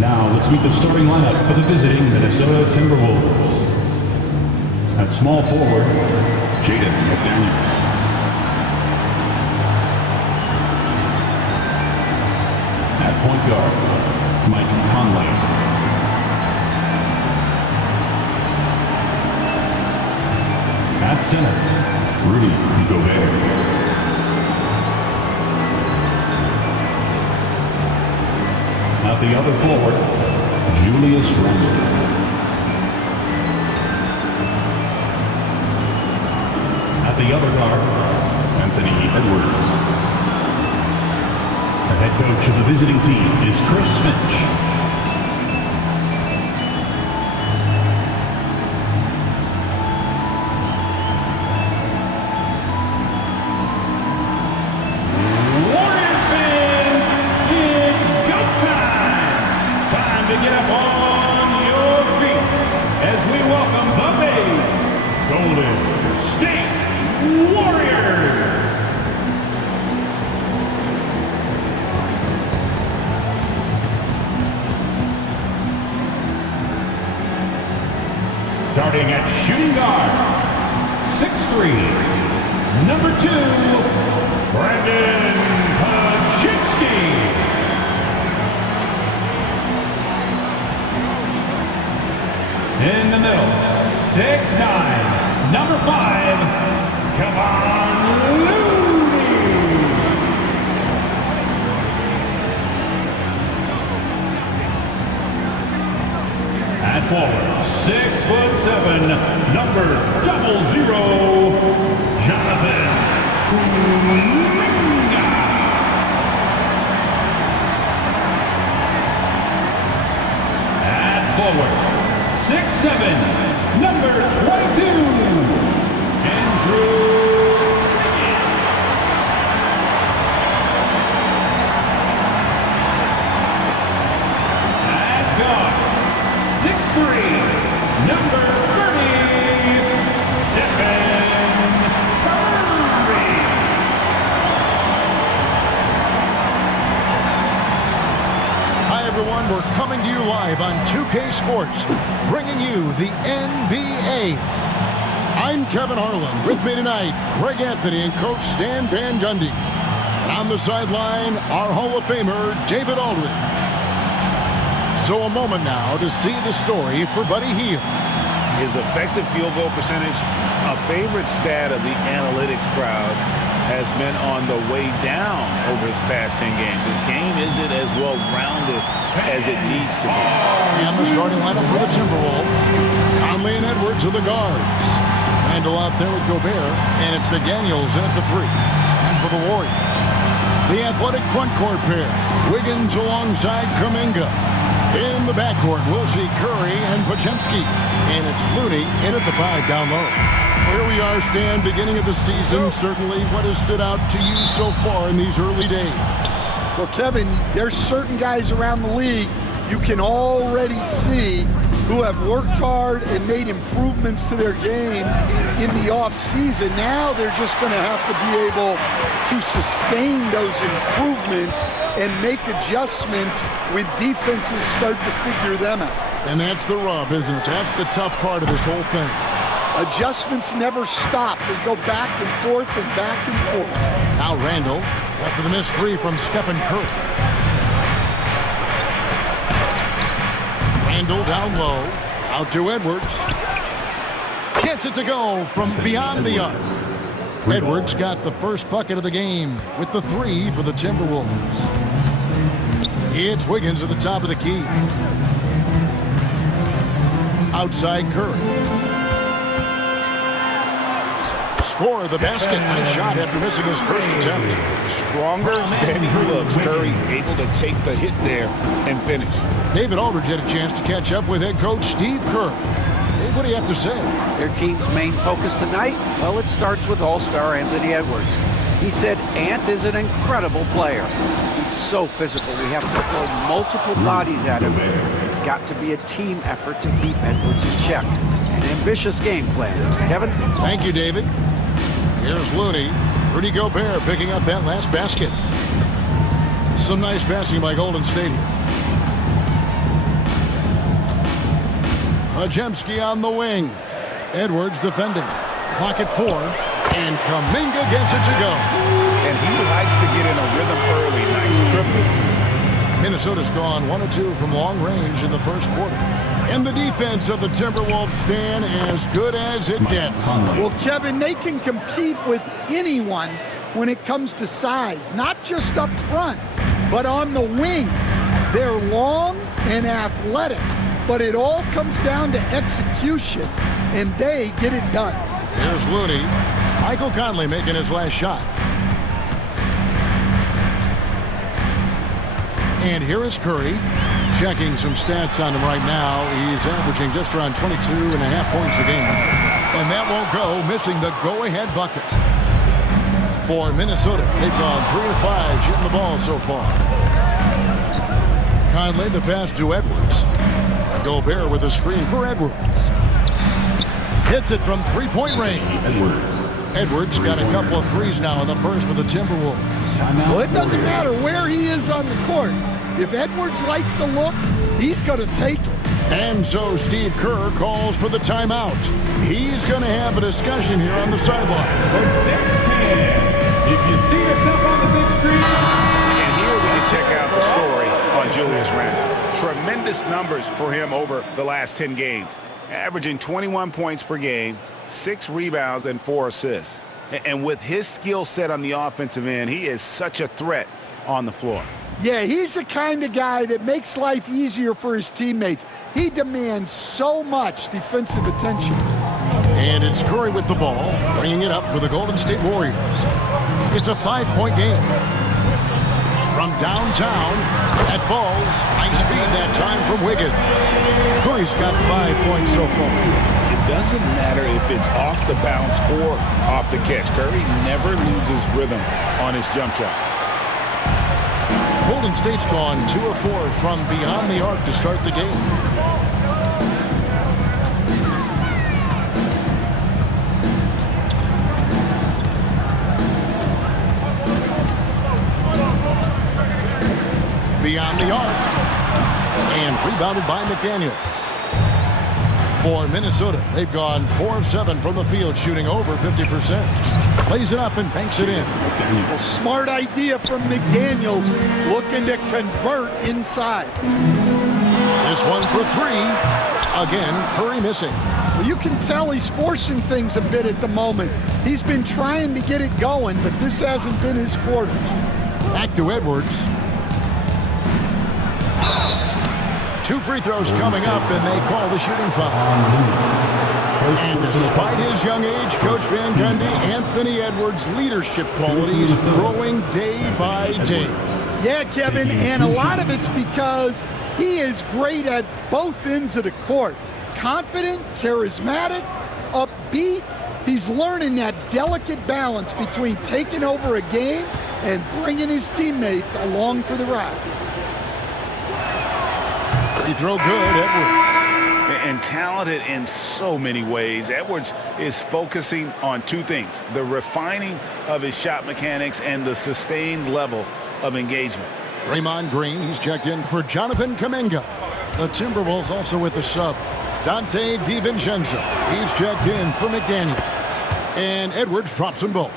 Now, let's meet the starting lineup for the visiting Minnesota Timberwolves. At small forward, Jaden McDaniels. At point guard, Mike Conley. At center, Rudy Gobert. At the other forward, Julius Randle. At the other guard, Anthony Edwards. The head coach of the visiting team is Chris Finch. Warriors fans, it's go time! Time to get up on your feet as we welcome the big Golden State Warriors! Starting at shooting guard, 6'3", number 2, Brandon Paczynski. In the middle, 6'9", number 5, Kevon Looney. At forward, 6'7", number 00, Jonathan Kuminga. At forward, 6'7", number 22, Andrew. At guard, 6'3", number 30, Stephen Curry. Hi everyone, we're coming to you live on 2K Sports, bringing you the NBA. I'm Kevin Harlan. With me tonight, Greg Anthony and Coach Stan Van Gundy. And on the sideline, our Hall of Famer, David Aldridge. So a moment now to see the story for Buddy Hield. His effective field goal percentage, a favorite stat of the analytics crowd, has been on the way down over his past 10 games. His game isn't as well-rounded as it needs to be. And the starting lineup for the Timberwolves. Conley and Edwards are the guards. Randle out there with Gobert, and it's McDaniels in at the 3. And for the Warriors, the athletic front court pair, Wiggins alongside Kuminga. In the backcourt, we'll see Curry and Paczynski. And it's Looney in at the 5 down low. Here we are, Stan, beginning of the season. Certainly what has stood out to you so far in these early days? Well, Kevin, there's certain guys around the league you can already see who have worked hard and made improvements to their game in the offseason. Now they're just going to have to be able to sustain those improvements and make adjustments when defenses start to figure them out. And that's the rub, isn't it? That's the tough part of this whole thing. Adjustments never stop. They go back and forth and back and forth. Now Randle after the missed 3 from Stephen Curry. Randle down low, out to Edwards. Gets it to go from beyond the arc. Edwards got the first bucket of the game with the 3 for the Timberwolves. It's Wiggins at the top of the key. Outside Curry. Score the basket. Nice shot after missing his first attempt. Stronger than he looks. Curry able to take the hit there and finish. David Aldridge had a chance to catch up with head coach Steve Kerr. Hey, what do you have to say? Their team's main focus tonight? Well, it starts with All-Star Anthony Edwards. He said Ant is an incredible player. He's so physical. We have to throw multiple bodies at him. It's got to be a team effort to keep Edwards in check. An ambitious game plan. Kevin? Thank you, David. Here's Looney. Rudy Gobert picking up that last basket. Some nice passing by Golden State. Majemski on the wing. Edwards defending. Clock at 4. And Kuminga gets it to go. And he likes to get in a rhythm early. Nice triple. Minnesota's gone 1 of 2 from long range in the first quarter. And the defense of the Timberwolves stand as good as it gets. Well, Kevin, they can compete with anyone when it comes to size, not just up front, but on the wings. They're long and athletic, but it all comes down to execution, and they get it done. Here's Looney. Michael Conley making his last shot. And here is Curry. Checking some stats on him right now. He's averaging just around 22.5 points a game. And that won't go, missing the go-ahead bucket. For Minnesota, they've gone 3 of 5 shooting the ball so far. Conley, the pass to Edwards. Gobert with a screen for Edwards. Hits it from three-point range. Edwards got a couple of threes now in the first for the Timberwolves. Well, it doesn't matter where he is on the court. If Edwards likes a look, he's going to take it. And so Steve Kerr calls for the timeout. He's going to have a discussion here on the sideline. If you see yourself on the big screen. And here we can check out the story on Julius Randle. Tremendous numbers for him over the last 10 games. Averaging 21 points per game, 6 rebounds, and 4 assists. And with his skill set on the offensive end, he is such a threat on the floor. Yeah, he's the kind of guy that makes life easier for his teammates. He demands so much defensive attention. And it's Curry with the ball, bringing it up for the Golden State Warriors. It's a 5-point game. From downtown, that falls. Nice feed that time from Wiggins. Curry's got 5 points so far. It doesn't matter if it's off the bounce or off the catch. Curry never loses rhythm on his jump shot. Golden State's gone 2 of 4 from beyond the arc to start the game. Beyond the arc. And rebounded by McDaniels. For Minnesota, they've gone 4 of 7 from the field, shooting over 50%. Plays it up and banks it in. Well, smart idea from McDaniels, looking to convert inside. This one for 3. Again, Curry missing. Well, you can tell he's forcing things a bit at the moment. He's been trying to get it going, but this hasn't been his quarter. Back to Edwards. 2 free throws coming up, and they call the shooting foul. And despite his young age, Coach Van Gundy, Anthony Edwards' leadership qualities growing day by day. Yeah, Kevin, and a lot of it's because he is great at both ends of the court. Confident, charismatic, upbeat. He's learning that delicate balance between taking over a game and bringing his teammates along for the ride. Free throw good, Edwards. And talented in so many ways. Edwards is focusing on 2 things: the refining of his shot mechanics and the sustained level of engagement. Draymond Green, he's checked in for Jonathan Kuminga. The Timberwolves also with the sub. Dante DiVincenzo, he's checked in for McDaniels. And Edwards drops them both.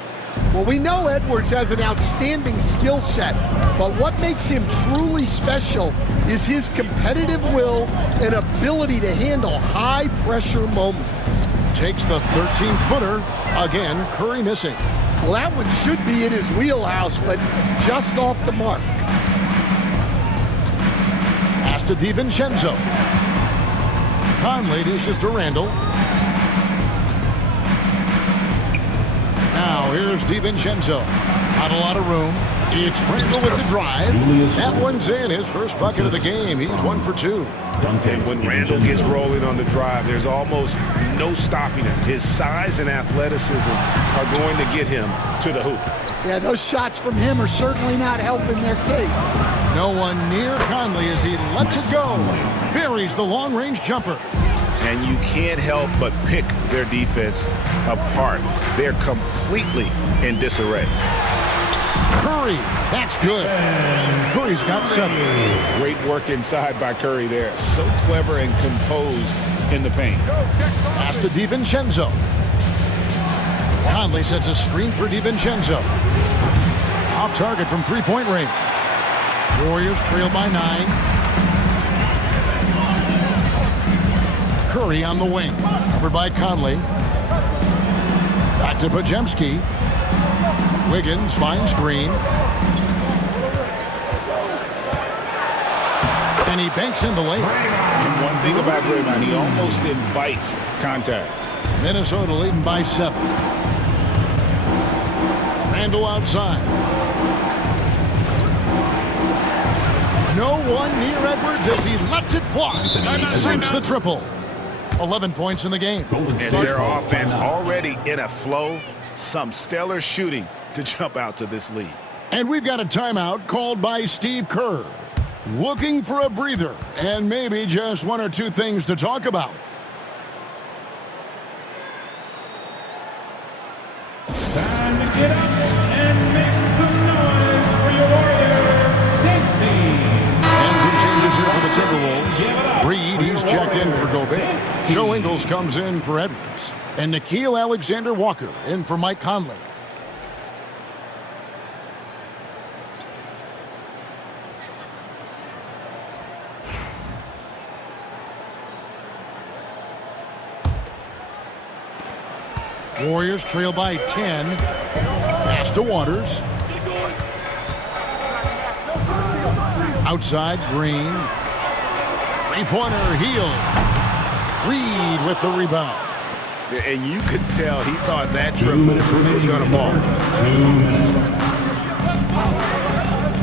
Well, we know Edwards has an outstanding skill set, but what makes him truly special is his competitive will and ability to handle high-pressure moments. Takes the 13-footer. Again, Curry missing. Well, that one should be in his wheelhouse, but just off the mark. Pass to DiVincenzo. Conley dishes to Randle. Now here's DiVincenzo. Not a lot of room. It's Randle with the drive. That one's in. His first bucket of the game. He's 1 for 2. And when Randle gets rolling on the drive, there's almost no stopping him. His size and athleticism are going to get him to the hoop. Yeah, those shots from him are certainly not helping their case. No one near Conley as he lets it go. Buries the long-range jumper. And you can't help but pick their defense apart. They're completely in disarray. Curry, that's good. Curry's got 7. Great work inside by Curry there. So clever and composed in the paint. Pass to DiVincenzo. Conley sets a screen for DiVincenzo. Off target from three-point range. Warriors trail by 9. Curry on the wing. Covered by Conley. Back to Podziemski. Wiggins finds Green. And he banks in the lane. And one thing about Draymond, he almost invites contact. Minnesota leading by 7. Randall outside. No one near Edwards as he lets it fly. Sinks the triple. 11 points in the game. And their offense already in a flow. Some stellar shooting to jump out to this lead. And we've got a timeout called by Steve Kerr. Looking for a breather and maybe just one or two things to talk about. Time to get up and make some noise for your Warriors. Dance team. And some changes here for the Timberwolves. Reed, he's checked in for Gobert. Joe Ingles comes in for Edwards. And Nickeil Alexander-Walker in for Mike Conley. Warriors trail by 10. Pass to Waters. Outside, Green. Three-pointer, Hield. Reed with the rebound. And you could tell he thought that triple was going to fall.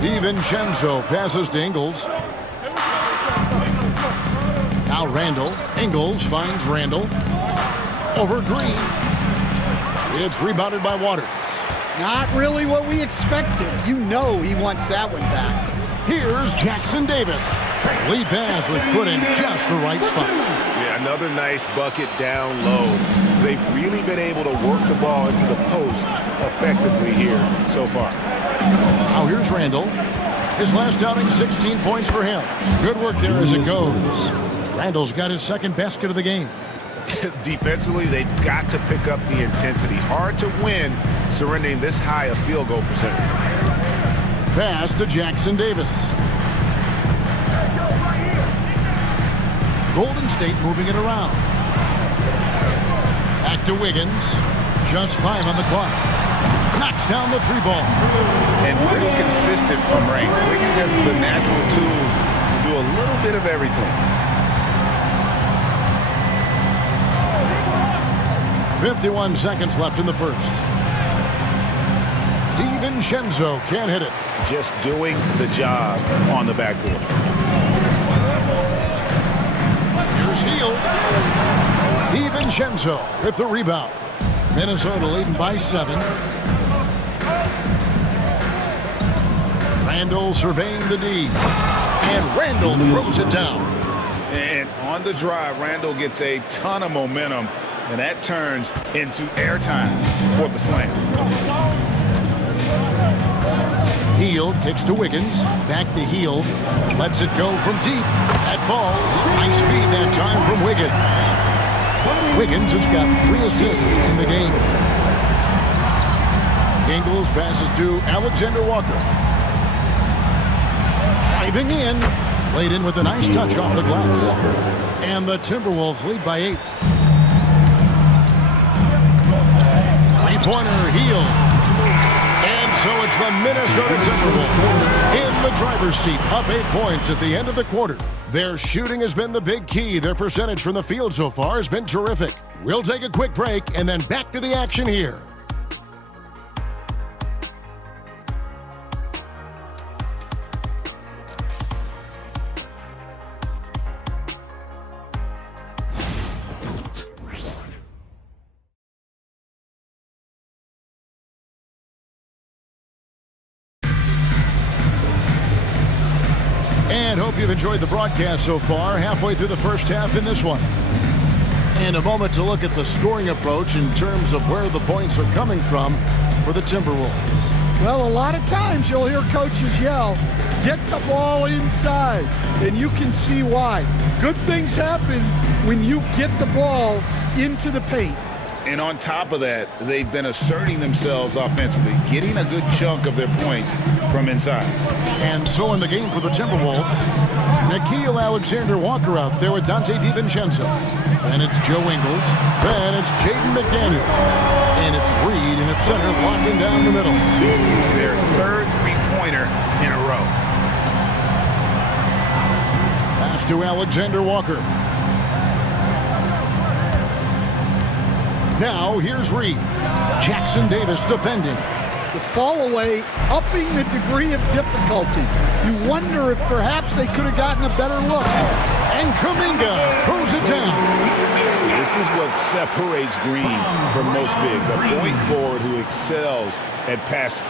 DiVincenzo passes to Ingles. Now Randall. Ingles finds Randall. Over Green. It's rebounded by Waters. Not really what we expected. You know he wants that one back. Here's Jackson Davis. Lead pass was put in just the right spot. Yeah, another nice bucket down low. They've really been able to work the ball into the post effectively here so far. Now here's Randall. His last outing, 16 points for him. Good work there as it goes. Randall's got his second basket of the game. Defensively, they've got to pick up the intensity. Hard to win surrendering this high a field goal percentage. Pass to Jackson Davis. Golden State moving it around. Back to Wiggins. Just 5 on the clock. Knocks down the 3-ball. And pretty consistent from range. Wiggins has the natural tools to do a little bit of everything. 51 seconds left in the first. DiVincenzo can't hit it. Just doing the job on the backboard. Here's Hield. DiVincenzo with the rebound. Minnesota leading by 7. Randall surveying the D. And Randall throws it down. And on the drive, Randall gets a ton of momentum, and that turns into airtime for the slam. Hield kicks to Wiggins. Back to Hield. Lets it go from deep. That falls. Nice feed that time from Wiggins. Wiggins has got 3 assists in the game. Ingles passes to Alexander-Walker. Driving in. Laid in with a nice touch off the glass. And the Timberwolves lead by 8. Three-pointer, Hield. And so it's the Minnesota Timberwolves in the driver's seat, up 8 points at the end of the quarter. Their shooting has been the big key. Their percentage from the field so far has been terrific. We'll take a quick break and then back to the action here. And hope you've enjoyed the broadcast so far, halfway through the first half in this one. And a moment to look at the scoring approach in terms of where the points are coming from for the Timberwolves. Well, a lot of times you'll hear coaches yell, get the ball inside, and you can see why. Good things happen when you get the ball into the paint. And on top of that, they've been asserting themselves offensively, getting a good chunk of their points from inside. And so in the game for the Timberwolves, Nickeil Alexander-Walker out there with Dante DiVincenzo. And it's Joe Ingles. Then it's Jaden McDaniel. And it's Reed in its center, locking down the middle. Their third three-pointer in a row. Pass to Alexander-Walker. Now here's Reed. Jackson Davis defending. The fall away, upping the degree of difficulty. You wonder if perhaps they could have gotten a better look. And Kuminga throws it down. This is what separates Green from most bigs. A point forward who excels at passing.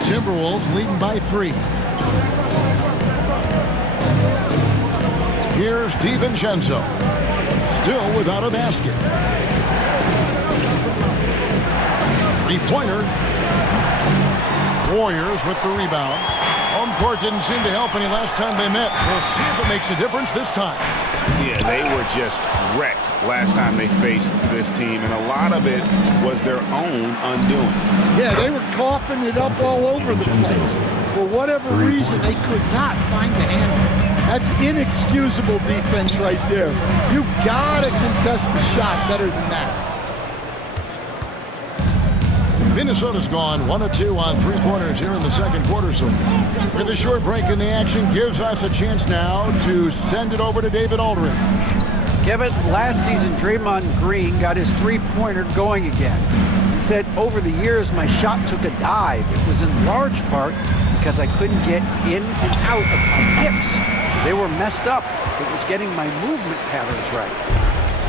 Timberwolves leading by 3. Here's DiVincenzo. Still without a basket. Three-pointer. Warriors with the rebound. Home court didn't seem to help any last time they met. We'll see if it makes a difference this time. Yeah, they were just wrecked last time they faced this team, and a lot of it was their own undoing. Yeah, they were coughing it up all over the place. For whatever reason, they could not find the handle. That's inexcusable defense right there. You gotta contest the shot better than that. Minnesota's gone 1 of 2 on three-pointers here in the second quarter so far. With a short break in the action gives us a chance now to send it over to David Aldridge. Kevin, last season Draymond Green got his three-pointer going again. He said, over the years my shot took a dive. It was in large part because I couldn't get in and out of my hips. They were messed up. It was getting my movement patterns right.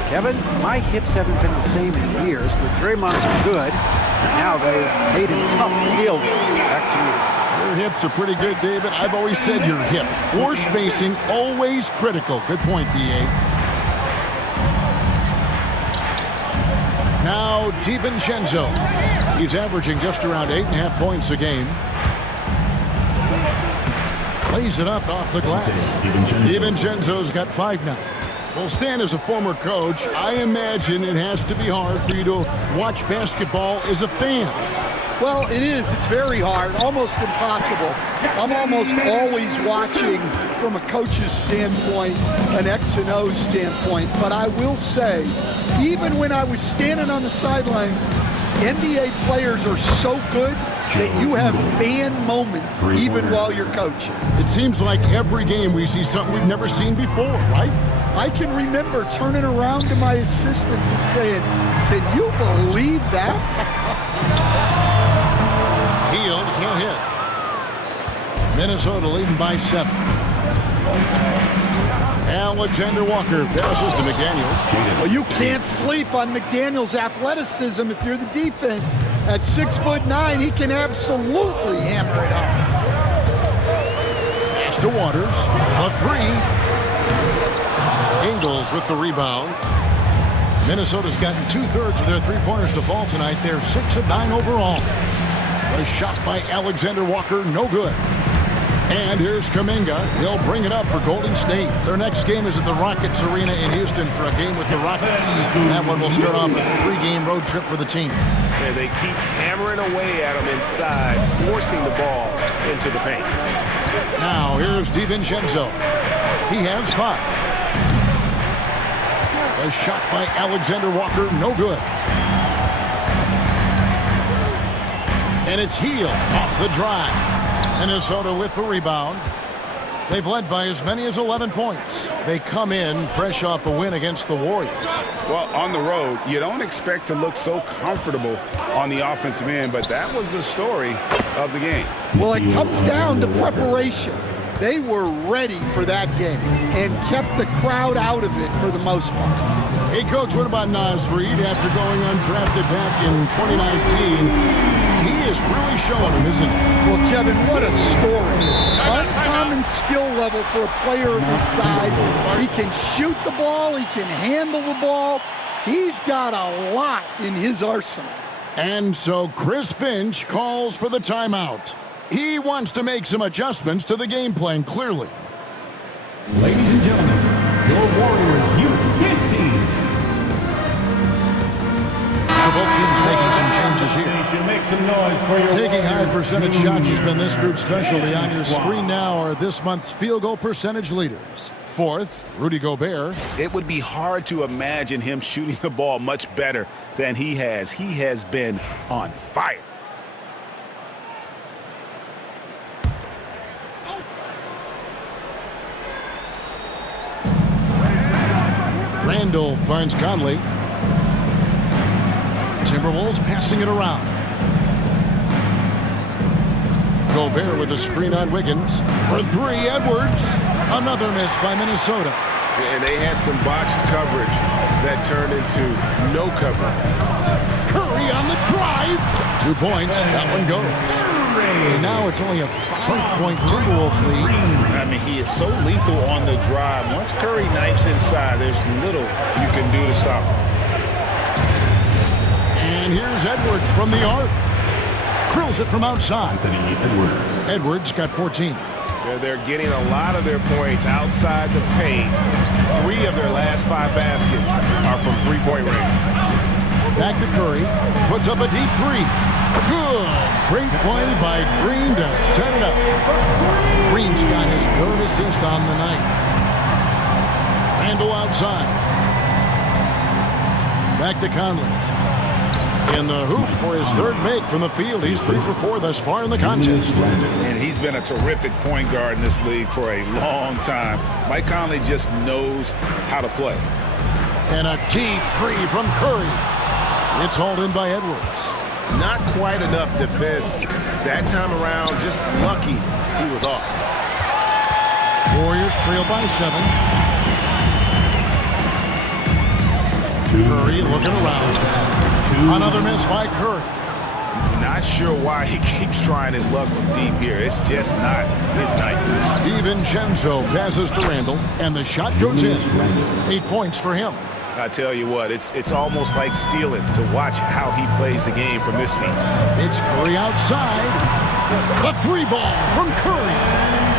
Kevin, my hips haven't been the same in years, but Draymond's are good. And now they made him tough to deal with. Back to you. Your hips are pretty good, David. I've always said your hip. Floor spacing, always critical. Good point, D.A. Now, DiVincenzo. He's averaging just around 8.5 points a game. Plays it up off the glass. DiVincenzo's got 5 now. Well, Stan, as a former coach, I imagine it has to be hard for you to watch basketball as a fan. Well, it is. It's very hard, almost impossible. I'm almost always watching from a coach's standpoint, an X and O standpoint. But I will say, even when I was standing on the sidelines, NBA players are so good that you have fan moments even while you're coaching. It seems like every game we see something we've never seen before, right? I can remember turning around to my assistants and saying, can you believe that? Hield can't hit. Minnesota leading by 7. Alexander Walker passes to McDaniels. Well, you can't sleep on McDaniels' athleticism if you're the defense. At 6'9", he can absolutely hammer it up. Pass to Waters. A 3. Ingles with the rebound. Minnesota's gotten 2/3 of their three-pointers to fall tonight. They're 6 of 9 overall. A shot by Alexander Walker, no good. And here's Kuminga. He'll bring it up for Golden State. Their next game is at the Rockets Arena in Houston for a game with the Rockets. That one will start off a 3-game road trip for the team. And they keep hammering away at them inside, forcing the ball into the paint. Now here's DiVincenzo. He has 5. A shot by Alexander Walker, no good. And it's Hield off the drive. Minnesota with the rebound. They've led by as many as 11 points. They come in fresh off a win against the Warriors. Well, on the road, you don't expect to look so comfortable on the offensive end, but that was the story of the game. Well, it comes down to preparation. They were ready for that game and kept the crowd out of it for the most part. Hey, Coach, what about Naz Reid after going undrafted back in 2019? He is really showing him, isn't he? Well, Kevin, what a story. Uncommon skill level for a player of his size. He can shoot the ball. He can handle the ball. He's got a lot in his arsenal. And so Chris Finch calls for the timeout. He wants to make some adjustments to the game plan, clearly. Ladies and gentlemen, your Warriors Youth Kids team. So both teams making some changes here. Make some noise for your Taking high Warriors percentage shots has been this group's Junior specialty. On your Squad. screen now are this month's field goal percentage leaders. Fourth, Rudy Gobert. It would be hard to imagine him shooting the ball much better than he has. He has been on fire. Randall finds Conley. Timberwolves passing it around. Gobert with a screen on Wiggins. For three, Edwards. Another miss by Minnesota. And they had some botched coverage that turned into no cover. Curry on the drive. 2 points. That one goes. And now it's only a 5-point Timberwolves lead. I mean, he is so lethal on the drive. Once Curry knifes inside, there's little you can do to stop him. And here's Edwards from the arc. Drills it from outside. Anthony Edwards. Edwards got 14. They're getting a lot of their points outside the paint. 3 of their last 5 baskets are from three-point range. Back to Curry. Puts up a deep three. Good. Great play by Green to set it up. Green's got his 3rd assist on the night. Randall outside. Back to Conley. In the hoop for his 3rd make from the field. He's 3 for 4 thus far in the contest. And he's been a terrific point guard in this league for a long time. Mike Conley just knows how to play. And a deep 3 from Curry. It's hauled in by Edwards. Not quite enough defense. That time around, just lucky he was off. Warriors trail by 7. Curry looking around. Another miss by Curry. Not sure why he keeps trying his luck from deep here. It's just not his night. DiVincenzo passes to Randall, and the shot goes in. 8 points for him. I tell you what, it's almost like stealing to watch how he plays the game from this seat. It's Curry outside. The 3 ball from Curry.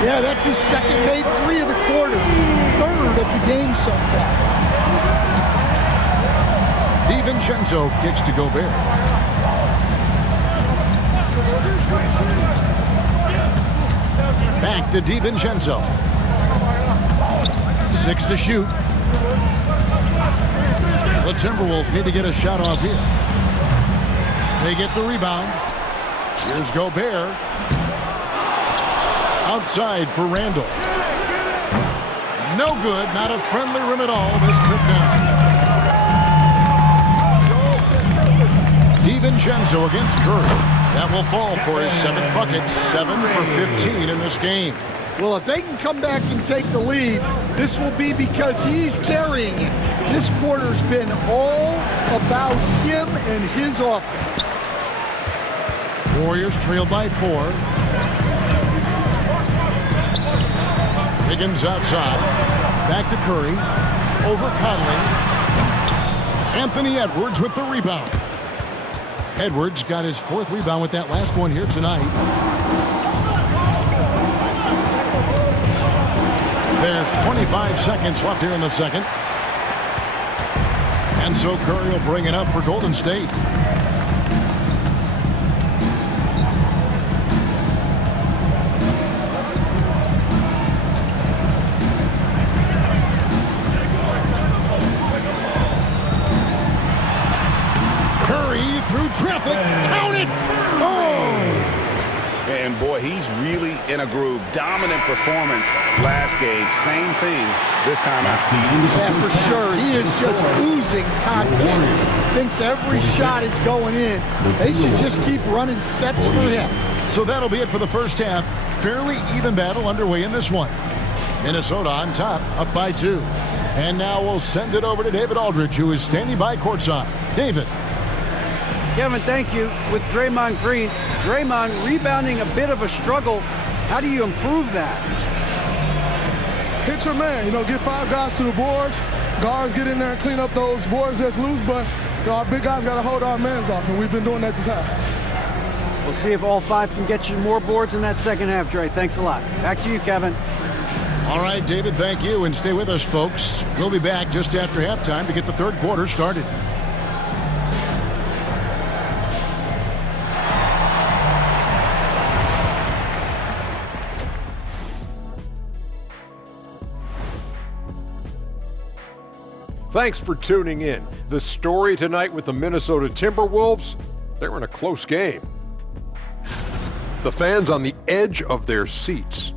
Yeah, that's his 2nd made 3 of the quarter. 3rd of the game so far. DiVincenzo kicks to Gobert. Back to DiVincenzo. 6 to shoot. The Timberwolves need to get a shot off here. They get the rebound. Here's Gobert. Outside for Randall. No good. Not a friendly rim at all. This trip down. DiVincenzo against Curry. That will fall for his 7th bucket. 7 for 15 in this game. Well, if they can come back and take the lead, this will be because he's carrying it. This quarter's been all about him and his offense. Warriors trail by 4. Wiggins outside. Back to Curry. Over Conley. Anthony Edwards with the rebound. Edwards got his 4th rebound with that last one here tonight. There's 25 seconds left here in the second. And so Curry will bring it up for Golden State. Curry through traffic. Count it! Oh! And boy, he's really in a groove. Dominant performance last game. Same thing this time out. Yeah, for sure. He is just oozing confidence. Thinks every shot is going in. They should just keep running sets for him. So that'll be it for the first half. Fairly even battle underway in this one. Minnesota on top, up by 2. And now we'll send it over to David Aldridge, who is standing by courtside. David. Kevin, thank you. With Draymond Green, Draymond rebounding a bit of a struggle. How do you improve that? hit your man. You know, get 5 guys to the boards. Guards get in there and clean up those boards that's loose, but you know, our big guys got to hold our mans off, and we've been doing that this half. We'll see if all 5 can get you more boards in that second half, Dre. Thanks a lot. Back to you, Kevin. All right, David, thank you, and stay with us, folks. We'll be back just after halftime to get the third quarter started. Thanks for tuning in. The story tonight with the Minnesota Timberwolves, they're in a close game. The fans on the edge of their seats.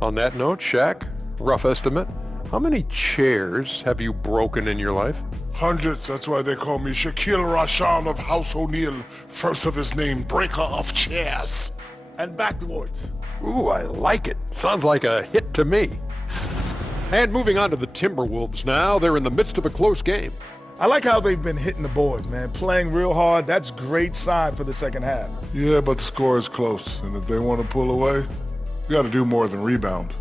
On that note, Shaq, rough estimate, how many chairs have you broken in your life? Hundreds. That's why they call me Shaquille Rashan of House O'Neal. First of his name, breaker of chairs. And backwards. Ooh, I like it. Sounds like a hit to me. And moving on to the Timberwolves now, they're in the midst of a close game. I like how they've been hitting the boards, man. Playing real hard. That's great sign for the second half. Yeah, but the score is close. And if they want to pull away, you got to do more than rebound.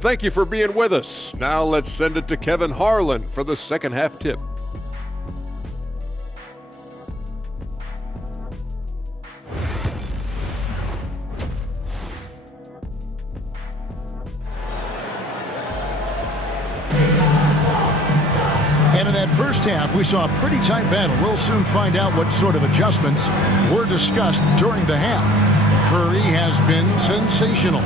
Thank you for being with us. Now let's send it to Kevin Harlan for the second half tip. And in that first half, we saw a pretty tight battle. We'll soon find out what sort of adjustments were discussed during the half. Curry has been sensational.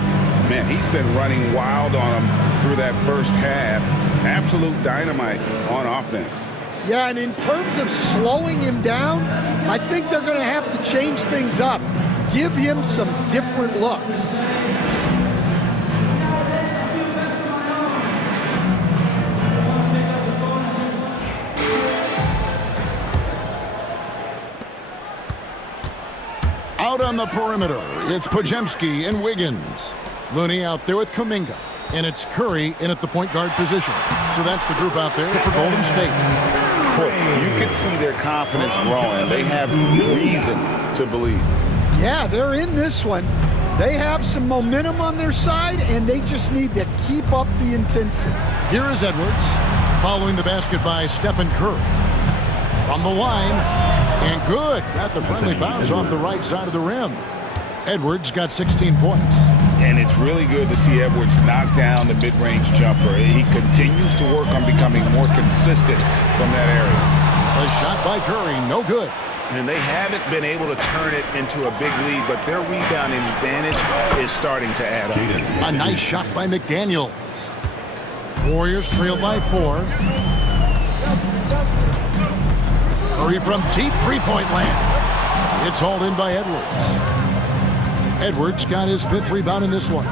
Man, he's been running wild on him through that first half. Absolute dynamite on offense. Yeah, and in terms of slowing him down, I think they're going to have to change things up. Give him some different looks. Out on the perimeter, it's Podziemski and Wiggins. Looney out there with Kuminga. And it's Curry in at the point guard position. So that's the group out there for Golden State. You can see their confidence growing. They have reason to believe. Yeah, they're in this one. They have some momentum on their side, and they just need to keep up the intensity. Here is Edwards, following the basket by Stephen Curry. From the line, and good. Got the friendly bounce off the right side of the rim. Edwards got 16 points. And it's really good to see Edwards knock down the mid-range jumper. He continues to work on becoming more consistent from that area. A shot by Curry, no good. And they haven't been able to turn it into a big lead, but their rebounding advantage is starting to add up. A nice shot by McDaniels. Warriors trail by 4. Curry from deep three-point land. It's hauled in by Edwards. Edwards got his 5th rebound in this one.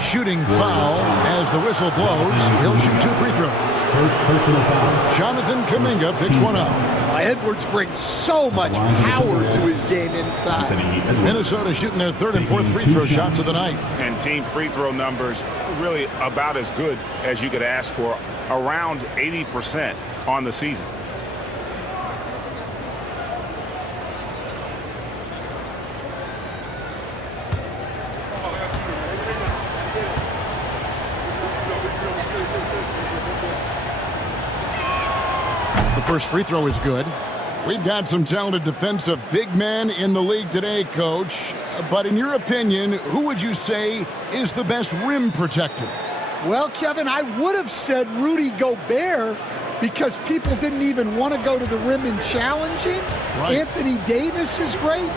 Shooting foul as the whistle blows. He'll shoot 2 free throws. Jonathan Kuminga picks one up. Edwards brings so much power to his game inside. Minnesota shooting their 3rd and 4th free throw shots of the night. And team free throw numbers really about as good as you could ask for. Around 80% on the season. The first free throw is good. We've got some talented defensive big men in the league today, Coach. But in your opinion, who would you say is the best rim protector? Well, Kevin, I would have said Rudy Gobert because people didn't even want to go to the rim and challenge him. Right. Anthony Davis is great.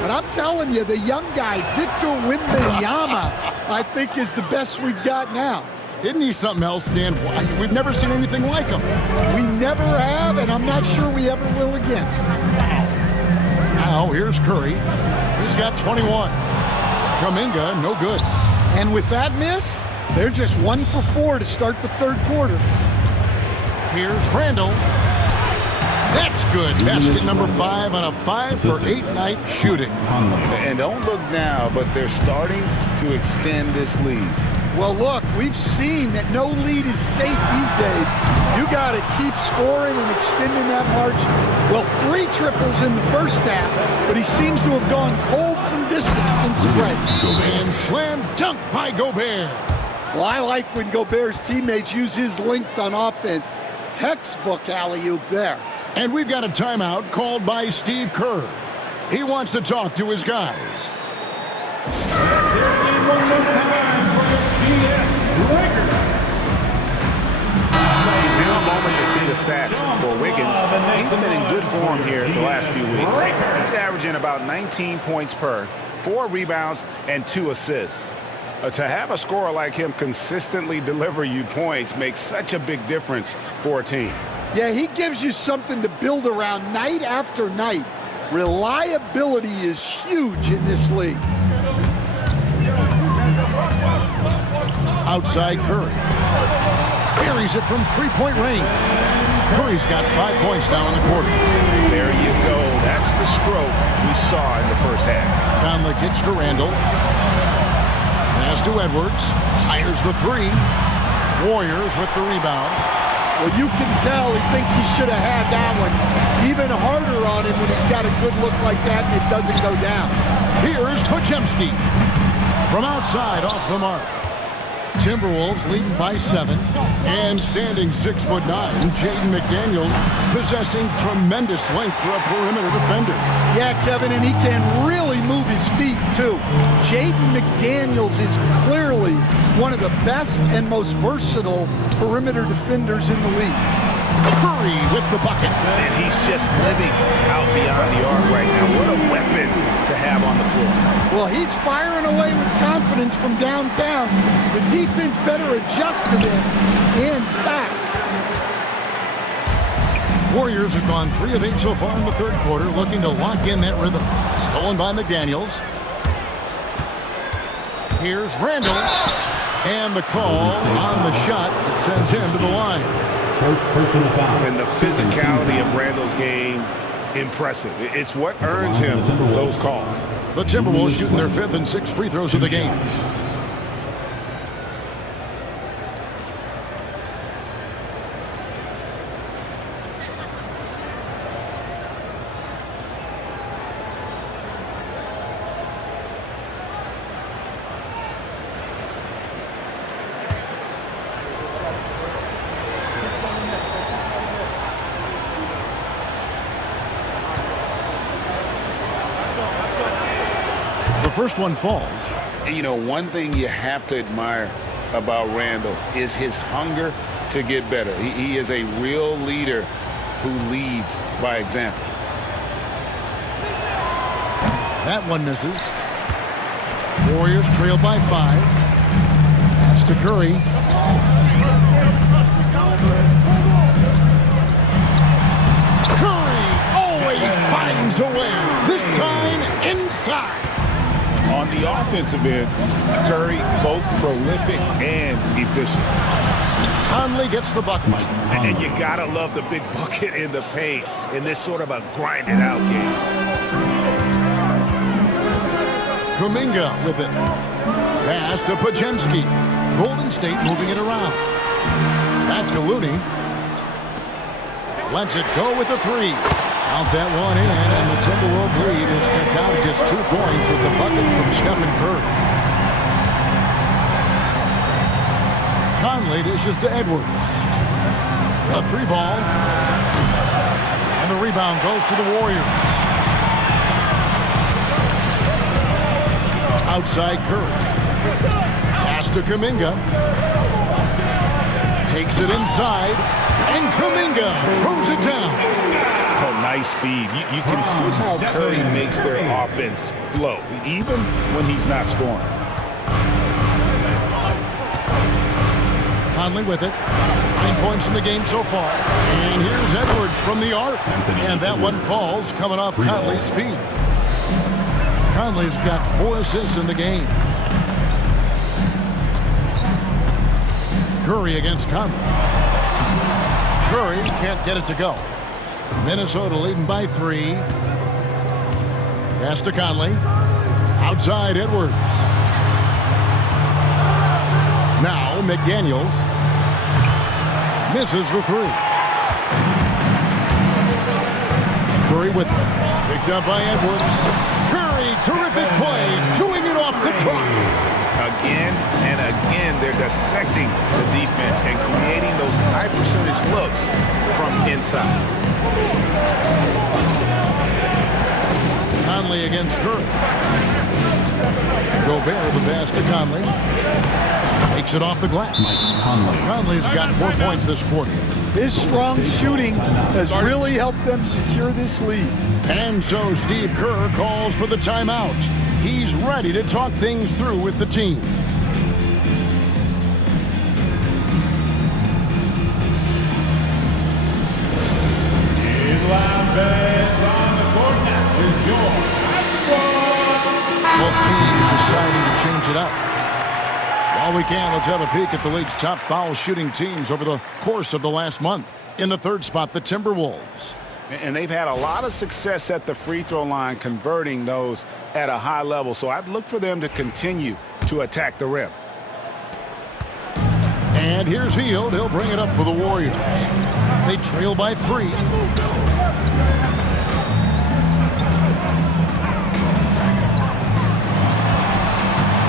But I'm telling you, the young guy, Victor Wembanyama, I think is the best we've got now. Isn't he something else, Dan? We've never seen anything like him. We never have, and I'm not sure we ever will again. Now, here's Curry. He's got 21. Kuminga, no good. And with that miss, they're just 1 for 4 to start the 3rd quarter. Here's Randall. That's good. Basket number 5 on a 5 for 8 night shooting. And don't look now, but they're starting to extend this lead. Well, look, we've seen that no lead is safe these days. You got to keep scoring and extending that margin. Well, 3 triples in the first half, but he seems to have gone cold from distance since the break. And slam dunk by Gobert. Well, I like when Gobert's teammates use his length on offense. Textbook alley-oop there. And we've got a timeout called by Steve Kerr. He wants to talk to his guys. One more time for the BS Lakers. Real moment to see the stats for Wiggins. He's been in good form here the last few weeks. He's averaging about 19 points per, 4 rebounds, and 2 assists. To have a scorer like him consistently deliver you points makes such a big difference for a team. Yeah, he gives you something to build around night after night. Reliability is huge in this league. Outside Curry. Carries it from three-point range. Curry's got 5 points now in the quarter. There you go. That's the stroke we saw in the first half. Conley kicks to Randall. Pass to Edwards. Fires the three. Warriors with the rebound. Well, you can tell he thinks he should have had that one. Even harder on him when he's got a good look like that and it doesn't go down. Here's Podziemski. From outside, off the mark. Timberwolves leading by 7. And standing 6'9", Jaden McDaniels possessing tremendous length for a perimeter defender. Yeah, Kevin, and he can really move his feet, too. Jaden McDaniels is clearly one of the best and most versatile perimeter defenders in the league. Curry with the bucket. And he's just living out beyond the arc right now. What a weapon to have on the floor. Well, he's firing away with confidence from downtown. The defense better adjust to this, and fast. Warriors have gone 3 of 8 so far in the third quarter, looking to lock in that rhythm. Stolen by McDaniels. Here's Randall. And the call on the shot that sends him to the line. First personal foul. And the physicality of Randall's game, impressive. It's what earns him those calls. The Timberwolves shooting their 5th and 6th free throws of the game. First one falls. And you know, one thing you have to admire about Randall is his hunger to get better. He is a real leader who leads by example. That one misses. Warriors trail by 5. That's to Curry. Curry always finds a way. This time inside. On the offensive end, Curry both prolific and efficient. Conley gets the bucket. And you gotta love the big bucket in the paint in this sort of a grinded out game. Kuminga with it. Pass to Podziemski. Golden State moving it around. Back to Looney. Lets it go with the 3. Count that one in, and the Timberwolves lead is cut down to just 2 points with the bucket from Stephen Curry. Conley dishes to Edwards. A 3 ball. And the rebound goes to the Warriors. Outside Curry. Pass to Kuminga. Takes it inside. And Kuminga throws it down. Oh, nice feed. You can see how Curry makes their offense flow, even when he's not scoring. Conley with it. 9 points in the game so far. And here's Edwards from the arc. And that one falls coming off Conley's feet. Conley's got 4 assists in the game. Curry against Conley. Curry can't get it to go. Minnesota leading by 3. Pass to Conley. Outside Edwards. Now McDaniels. Misses the 3. Curry with it. Picked up by Edwards. Curry, terrific play, doing it off the drop. Again and again, they're dissecting the defense and creating those high percentage looks from inside. Conley against Curry. Gobert, the pass to Conley. Takes it off the glass. Conley's got 4 points this quarter. His strong shooting has really helped them secure this lead. And so Steve Kerr calls for the timeout. He's ready to talk things through with the team. Both teams deciding to change it up. While we can, let's have a peek at the league's top foul shooting teams over the course of the last month. In the third spot, the Timberwolves. And they've had a lot of success at the free throw line, converting those at a high level. So I'd look for them to continue to attack the rim. And here's Hield. He'll bring it up for the Warriors. They trail by 3.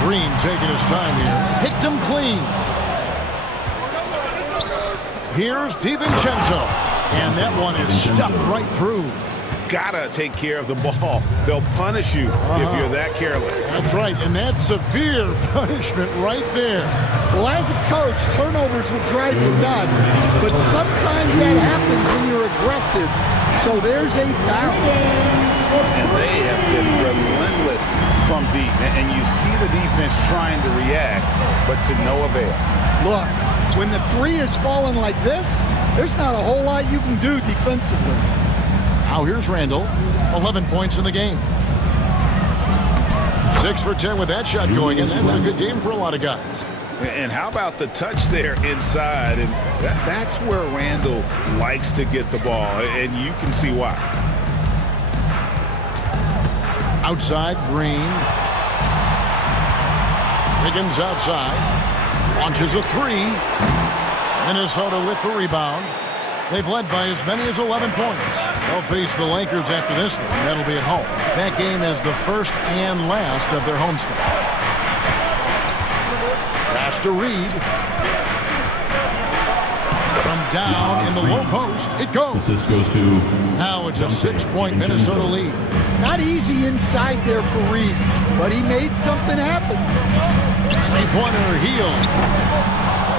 Green taking his time here. Picked him clean. Here's DiVincenzo. And that one is stuffed right through. Gotta take care of the ball. They'll punish you if you're that careless. That's right, and that's severe punishment right there. Well, as a coach, turnovers will drive you nuts, but sometimes that happens when you're aggressive. So there's a balance. And they have been relentless from deep. And you see the defense trying to react, but to no avail. Look, when the 3 is falling like this, there's not a whole lot you can do defensively. Now here's Randall, 11 points in the game. 6 for 10 with that shot going in. That's a good game for a lot of guys. And how about the touch there inside? And that's where Randall likes to get the ball, and you can see why. Outside, Green. Higgins outside. Launches a 3. Minnesota with the rebound. They've led by as many as 11 points. They'll face the Lakers after this one. That'll be at home. That game is the first and last of their homestand. Pass to Reed. From down in the low post, it goes. This goes to... Now it's a 6-point Minnesota lead. Not easy inside there for Reed, but he made something happen. 3-pointer, Hield.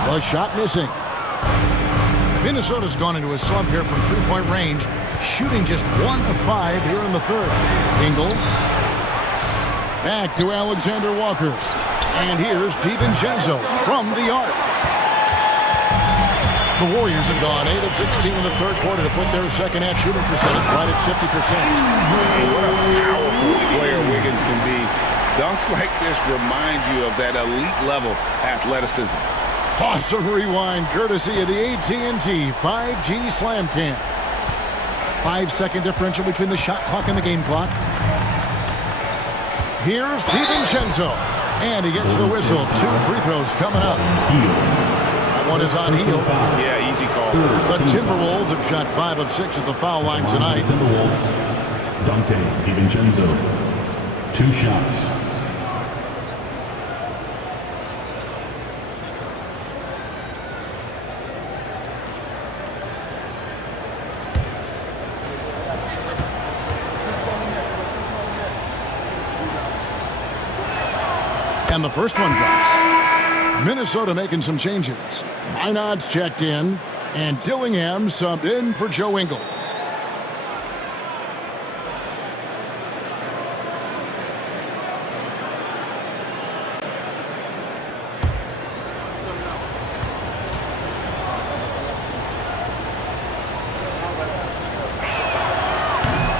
The shot missing. Minnesota's gone into a slump here from 3-point range, shooting just 1 of 5 here in the third. Ingles. Back to Alexander Walker. And here's DiVincenzo from the arc. The Warriors have gone 8 of 16 in the third quarter to put their second-half shooting percentage right at 50%. Hey, what a powerful player Wiggins can be. Dunks like this remind you of that elite-level athleticism. Awesome rewind courtesy of the AT&T 5G Slam Cam. 5-second differential between the shot clock and the game clock. Here's DiVincenzo. And he gets the whistle. 2 free throws coming up. That one is on Hield. Yeah, easy call. The Timberwolves have shot 5 of 6 at the foul line tonight. Timberwolves, Dante DiVincenzo, 2 shots. And the first one drops. Minnesota making some changes. Minod's checked in, and Dillingham subbed in for Joe Ingles.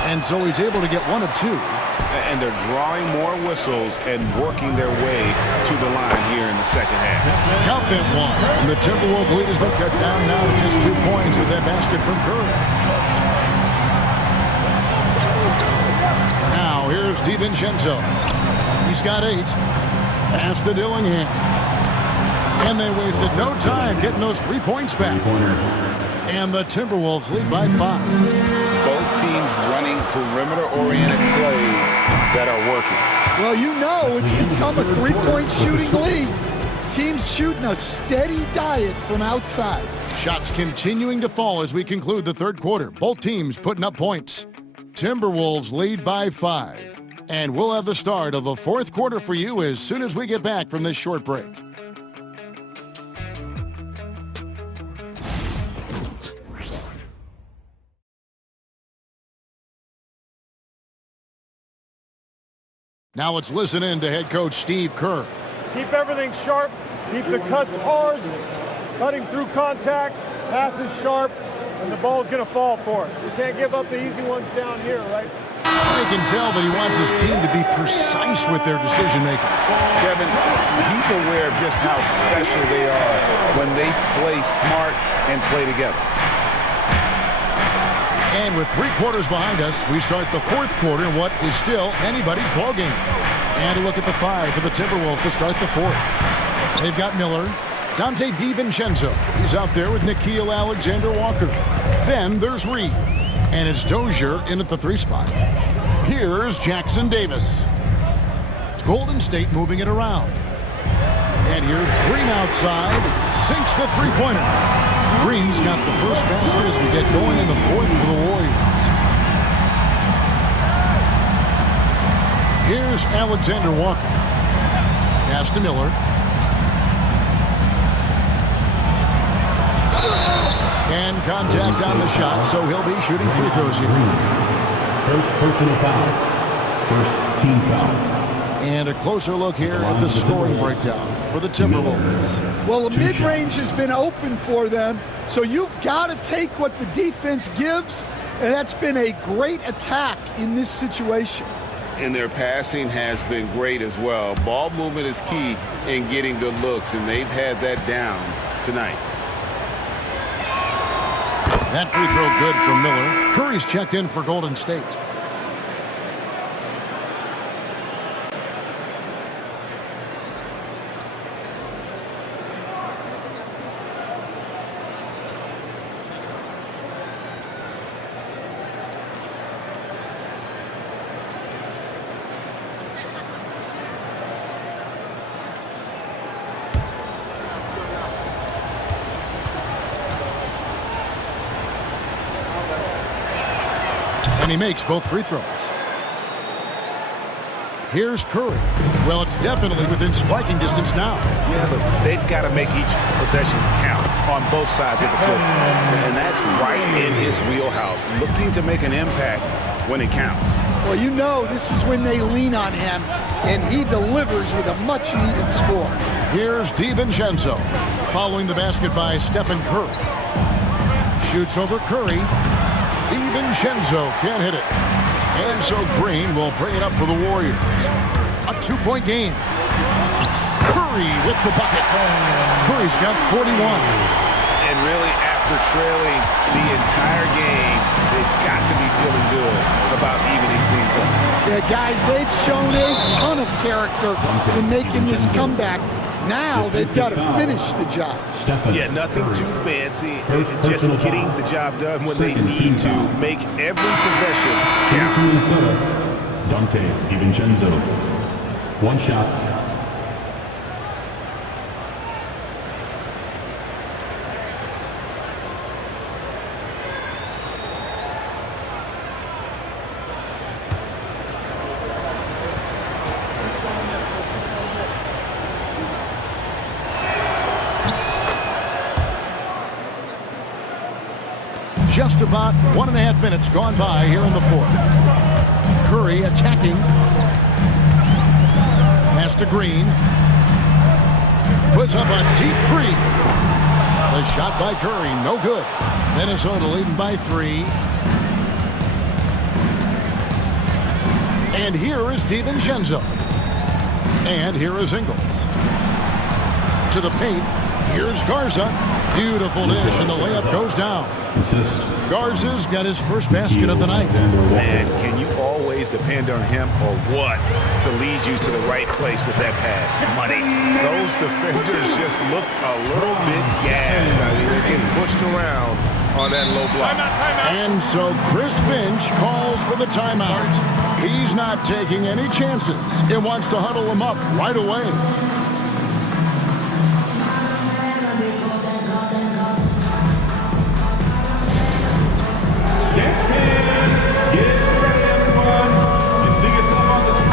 And so he's able to get 1 of 2. And they're drawing more whistles and working their way to the line here in the second half. Count that one. And the Timberwolves lead has been cut down now to just 2 points with that basket from Curry. Now here's DiVincenzo. He's got 8. Pass to Dillingham. And they wasted no time getting those 3 points back. And the Timberwolves lead by 5. Both teams running perimeter-oriented that are working. Well, you know, it's become a three-point shooting league. Teams shooting a steady diet from outside. Shots continuing to fall as we conclude the third quarter. Both teams putting up points. Timberwolves lead by 5. And we'll have the start of the fourth quarter for you as soon as we get back from this short break. Now let's listen in to head coach Steve Kerr. Keep everything sharp. Keep the cuts hard. Cutting through contact. Passes sharp. And the ball's going to fall for us. We can't give up the easy ones down here, right? I can tell that he wants his team to be precise with their decision-making. Kevin, he's aware of just how special they are when they play smart and play together. And with 3 quarters behind us, we start the fourth quarter in what is still anybody's ballgame. And a look at the 5 for the Timberwolves to start the fourth. They've got Miller, Dante DiVincenzo. He's out there with Nickeil Alexander-Walker. Then there's Reed. And it's Dozier in at the 3 spot. Here's Jackson Davis. Golden State moving it around. And here's Green outside. Sinks the three-pointer. Green's got the first basket as we get going in the fourth for the Warriors. Here's Alexander-Walker. Pass to Miller. And contact on the shot, so he'll be shooting free throws here. First personal foul. First team foul. And a closer look here at the scoring breakdown for the Timberwolves. Well, the mid-range has been open for them, so you've got to take what the defense gives, and that's been a great attack in this situation. And their passing has been great as well. Ball movement is key in getting good looks, and they've had that down tonight. That free throw good from Miller. Curry's checked in for Golden State. And he makes both free throws. Here's Curry. Well, it's definitely within striking distance now. Yeah, but they've got to make each possession count on both sides of the floor. And that's right in his wheelhouse, looking to make an impact when it counts. Well, you know this is when they lean on him, and he delivers with a much-needed score. Here's DiVincenzo, following the basket by Stephen Curry. Shoots over Curry. DiVincenzo can't hit it. And so Green will bring it up for the Warriors. A 2-point game. Curry with the bucket. Curry's got 41. And really, after trailing the entire game, they've got to be feeling good about evening things up. Yeah, guys, they've shown a ton of character in making this comeback. Now they've got to finish the job. Yeah, nothing too fancy. Just getting the job done when they need to. Make every possession count. Dante DiVincenzo. One shot. Just about 1.5 minutes gone by here in the fourth. Curry attacking. Pass to Green. Puts up a deep three. The shot by Curry, no good. Minnesota leading by 3. And here is DiVincenzo. And here is Ingles. To the paint. Here's Garza. Beautiful dish, and the layup goes down. Garza's got his first basket of the night. Man, can you always depend on him or what to lead you to the right place with that pass? Money. Those defenders just look a little bit gassed. I mean, they're getting pushed around on that low block. And so Chris Finch calls for the timeout. He's not taking any chances and wants to huddle him up right away.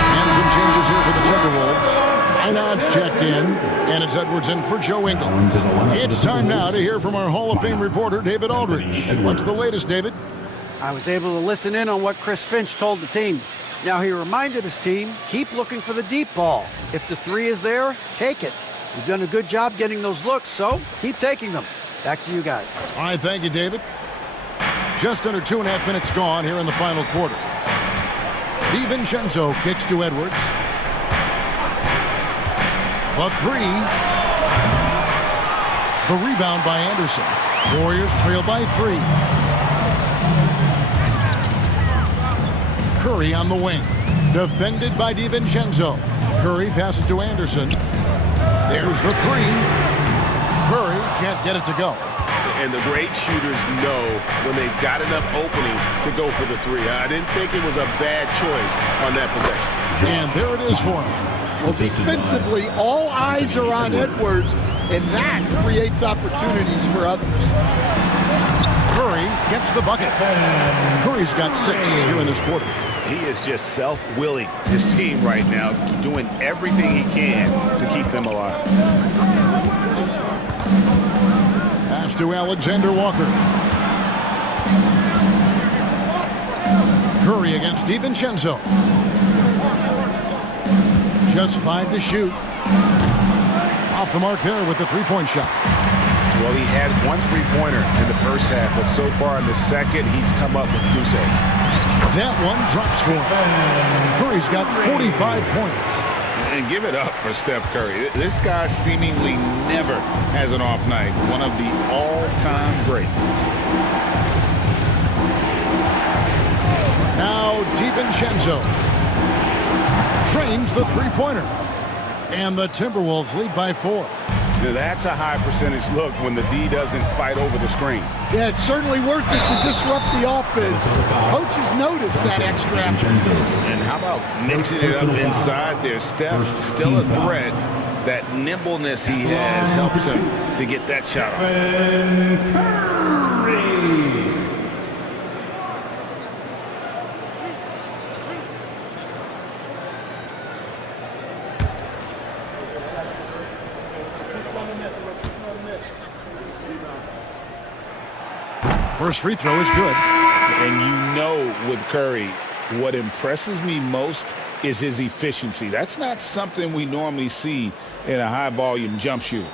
And some changes here for the Timberwolves. Inod's checked in, and it's Edwards in for Joe Ingles. It's time now to hear from our Hall of Fame reporter, David Aldridge. What's the latest, David? I was able to listen in on what Chris Finch told the team. Now, he reminded his team, keep looking for the deep ball. If the three is there, take it. You've done a good job getting those looks, so keep taking them. Back to you guys. All right, thank you, David. Just under 2.5 minutes gone here in the final quarter. DiVincenzo kicks to Edwards. The three. The rebound by Anderson. Warriors trail by 3. Curry on the wing. Defended by DiVincenzo. Curry passes to Anderson. There's the three. Curry can't get it to go. And the great shooters know when they've got enough opening to go for the three. I didn't think it was a bad choice on that possession. And there it is for him. Well, defensively, all eyes are on Edwards, and that creates opportunities for others. Curry gets the bucket. Curry's got 6 here in this quarter. He is just self-willing, this team right now, doing everything he can to keep them alive. Pass to Alexander Walker. Curry against DiVincenzo. Just 5 to shoot. Off the mark there with the three-point shot. Well, he had 1 3-pointer in the first half, but so far in the second, he's come up with goose eggs. That one drops for him. Curry's got 45 points. And give it up for Steph Curry. This guy seemingly never has an off night. One of the all-time greats. Now DiVincenzo trains the three-pointer. And the Timberwolves lead by 4. Now, that's a high percentage look when the D doesn't fight over the screen. Yeah, it's certainly worth it to disrupt the offense. Coaches notice that extra effort. And how about mixing it up inside there? Steph, still a threat. That nimbleness he has helps him to get that shot off. First free throw is good. And you know with Curry, what impresses me most is his efficiency. That's not something we normally see in a high-volume jump shooter.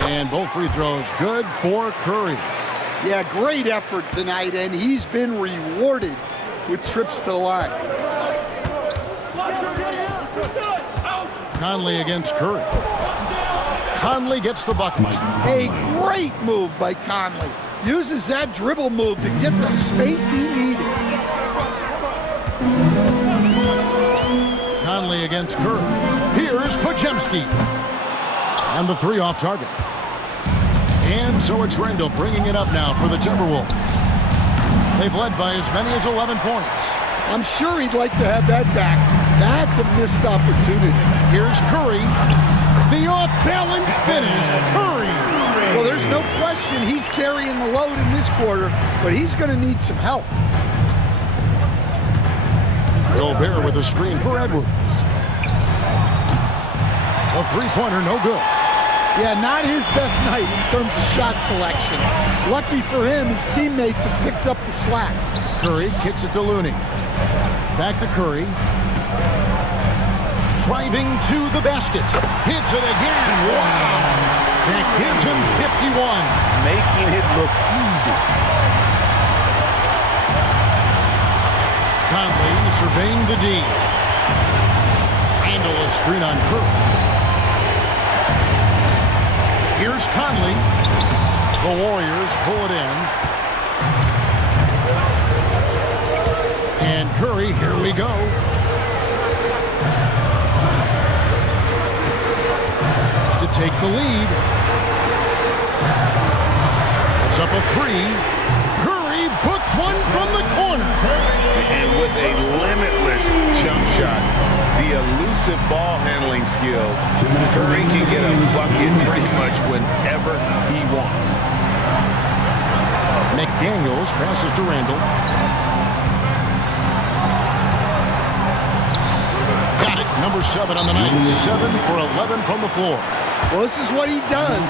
And both free throws good for Curry. Yeah, great effort tonight, and he's been rewarded with trips to the line. Conley against Curry. Conley gets the bucket. A great move by Conley. Uses that dribble move to get the space he needed. Conley against Curry. Here's Podziemski. And the 3 off target. And so it's Randall bringing it up now for the Timberwolves. They've led by as many as 11 points. I'm sure he'd like to have that back. That's a missed opportunity. Here's Curry. The off-balance finish. Curry. Well, there's no question he's carrying the load in this quarter, but he's going to need some help. Gobert with a screen for Edwards. A three-pointer, no good. Yeah, not his best night in terms of shot selection. Lucky for him, his teammates have picked up the slack. Curry kicks it to Looney. Back to Curry. Driving to the basket. Hits it again. Wow. That gives him 51. Making it look easy. Conley surveying the D. Handle a screen on Curry. Here's Conley. The Warriors pull it in. And Curry, here we go. take the lead. It's up a 3. Curry books one from the corner. And with a limitless jump shot, the elusive ball handling skills, Curry can get a bucket pretty much whenever he wants. McDaniels passes to Randall. Got it. Number 7 on the night. 7 for 11 from the floor. Well, this is what he does.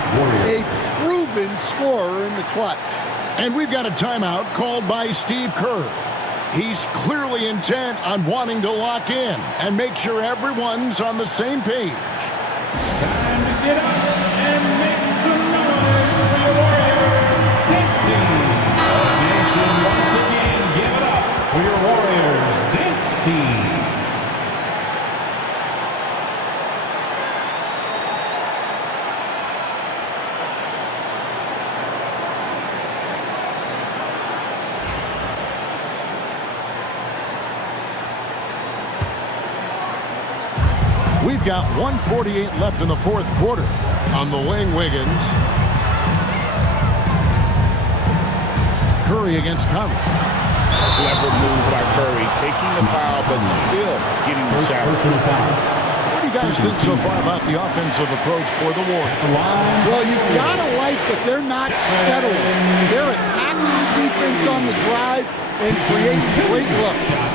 A proven scorer in the clutch. And we've got a timeout called by Steve Kerr. He's clearly intent on wanting to lock in and make sure everyone's on the same page. Time to get up and make some noise for your Warriors. Dance team. Attention once again. Give it up for your Warriors. Dance team. We've got 1:48 left in the fourth quarter. On the wing, Wiggins. Curry against Conley. Clever move by Curry, taking the foul, but still getting the shot. What do you guys think so far about the offensive approach for the Warriors? Well, you've got to like that they're not settling. They're attacking the defense on the drive and creating great looks.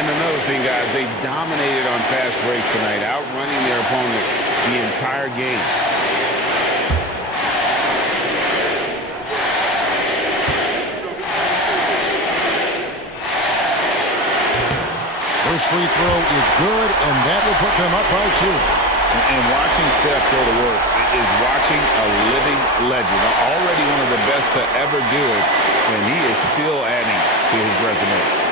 And another thing, guys, they dominated on fast breaks tonight, outrunning their opponent the entire game. First free throw is good, and that will put them up by 2. And watching Steph go to work is watching a living legend. Already one of the best to ever do it, and he is still adding to his resume.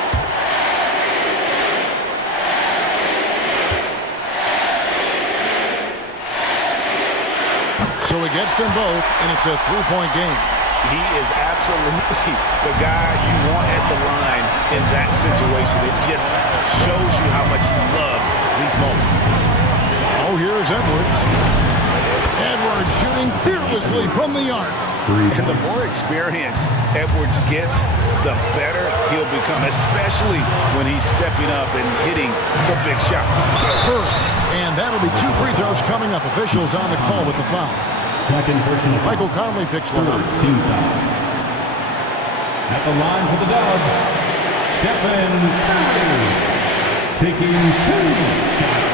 So he gets them both, and it's a 3-point game. He is absolutely the guy you want at the line in that situation. It just shows you how much he loves these moments. Oh, here's Edwards. Edwards shooting fearlessly from the arc. And the more experience Edwards gets, the better he'll become, especially when he's stepping up and hitting the big shots. And that'll be 2 free throws coming up. Officials on the call with the foul. Second personal foul. Michael Conley picks one up. Team foul. At the line for the Dubs, Stephen Curry taking 2 shots.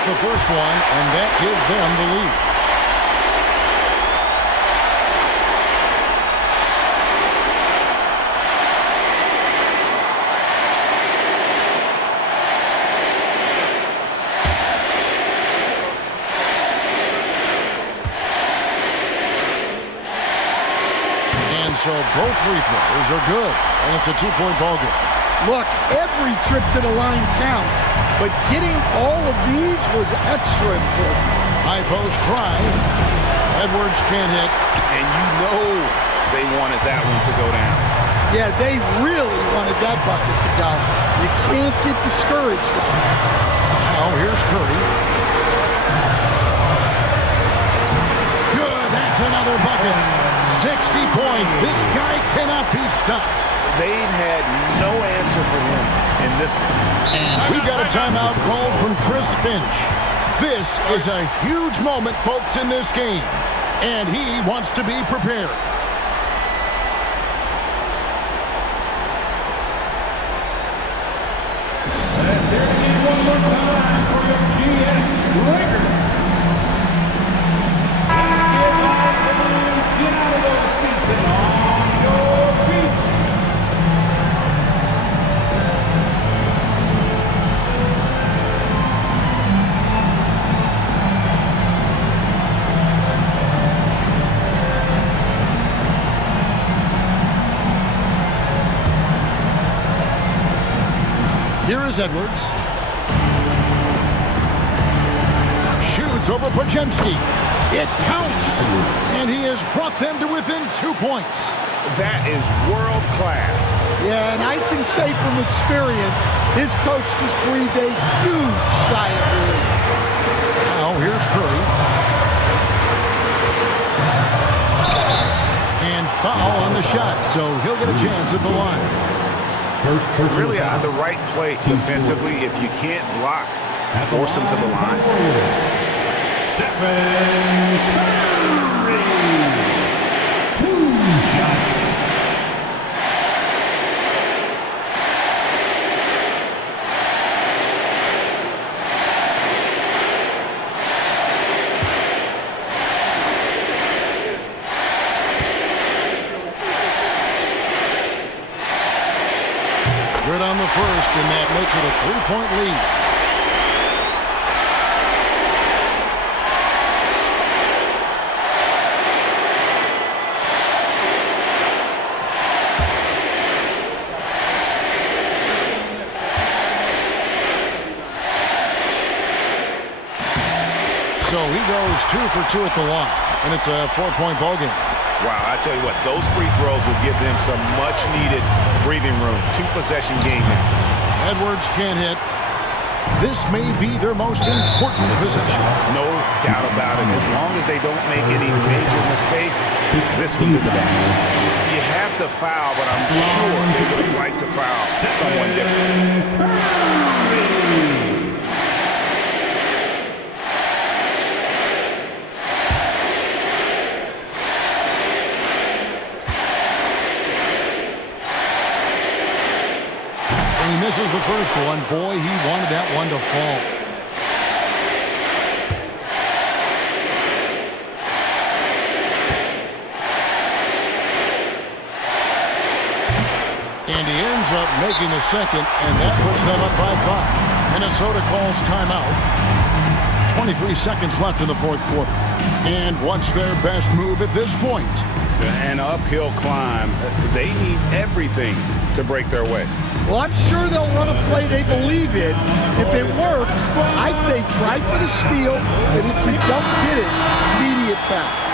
The first one, and that gives them the lead. And so both free throws are good, and it's a 2-point ball game. Look, every trip to the line counts, but getting all of these was extra important. High post try. Edwards can't hit. And you know they wanted that one to go down. Yeah, they really wanted that bucket to go. You can't get discouraged. Now here's Curry. Good, that's another bucket. 60 points. This guy cannot be stopped. They've had no answer for him in this one. We've got a timeout called from Chris Finch. This is a huge moment, folks, in this game, and he wants to be prepared. Let's hear it one more time for your GS Lakers. Let's get out of those seats and on your feet. Here is Edwards. Shoots over Pajemski. It counts. And he has brought them to within 2 points. That is world class. Yeah, and I can say from experience, his coach just breathed a huge sigh of relief. Now here's Curry. And foul on the shot, so he'll get a chance at the line. Really on the right play defensively. If you can't block, force him to the line. Stephen Curry. 2 shots. Good on the first, and that makes it a 3-point lead. So he goes 2 for 2 at the line, and it's a 4-point ball game. Wow, I tell you what, those free throws will give them some much-needed breathing room. 2-possession game now. Edwards can't hit. This may be their most important possession. No doubt about it. As long as they don't make any major mistakes, this one's in the bag. You have to foul, but I'm sure they would like to foul someone different. He misses the first one. Boy, he wanted that one to fall. And he ends up making the second, and that puts them up by 5. Minnesota calls timeout. 23 seconds left in the fourth quarter. And what's their best move at this point? An uphill climb. They need everything to break their way. Well, I'm sure they'll run a play they believe in. If it works, I say try for the steal, and if you don't get it, immediate foul.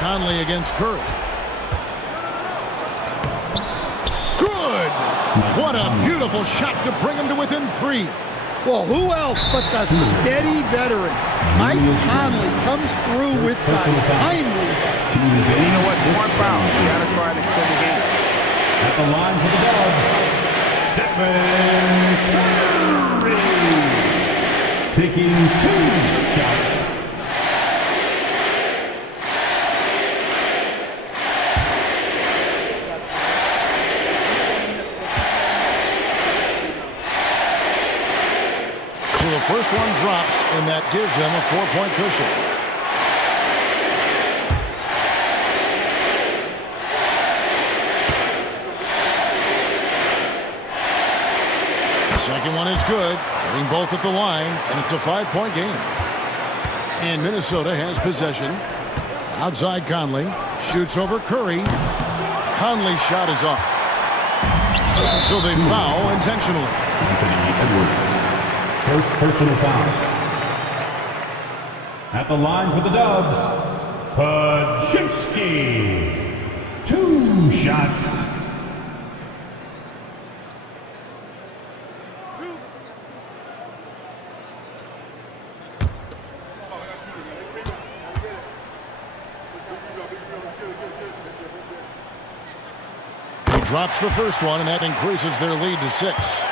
Conley against Curry. Good! What a beautiful shot to bring him to within 3. Well, who else but the steady veteran? Mike Conley comes through with the timely. And you know what? Smart foul. You got to try and extend the game. At the line for the Dubs, Stephen Curry. Taking 2 shots. The first one drops, and that gives them a 4-point cushion. The second one is good, getting both at the line, and it's a 5-point game. And Minnesota has possession. Outside Conley, shoots over Curry. Conley's shot is off. So they foul intentionally. Edwards. First personal foul. At the line for the Dubs, Pajemski. 2 shots. He drops the first one, and that increases their lead to 6.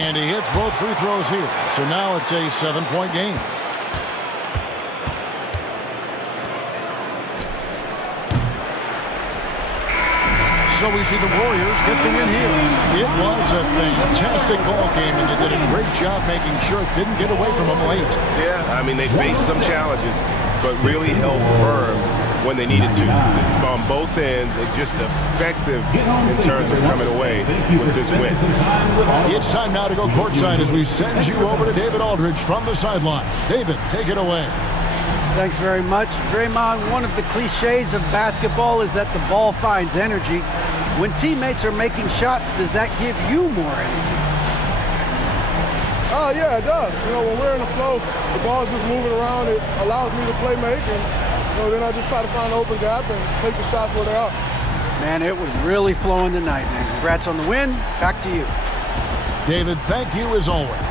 And he hits both free throws here. So now it's a 7-point game. So we see the Warriors get the win here. It was a fantastic ball game, and they did a great job making sure it didn't get away from them late. Yeah, I mean, they faced some challenges, but really held firm when they needed to. On both ends, and just effective in terms of coming away with this win. It's time now to go courtside as we send you over to David Aldridge from the sideline. David, take it away. Thanks very much. Draymond, one of the cliches of basketball is that the ball finds energy. When teammates are making shots, does that give you more energy? Oh, yeah, it does. You know, when we're in the flow, the ball's just moving around. It allows me to play make, and then I just try to find an open gap and take the shots where they are. Man, it was really flowing tonight, man. Congrats on the win. Back to you. David, thank you as always.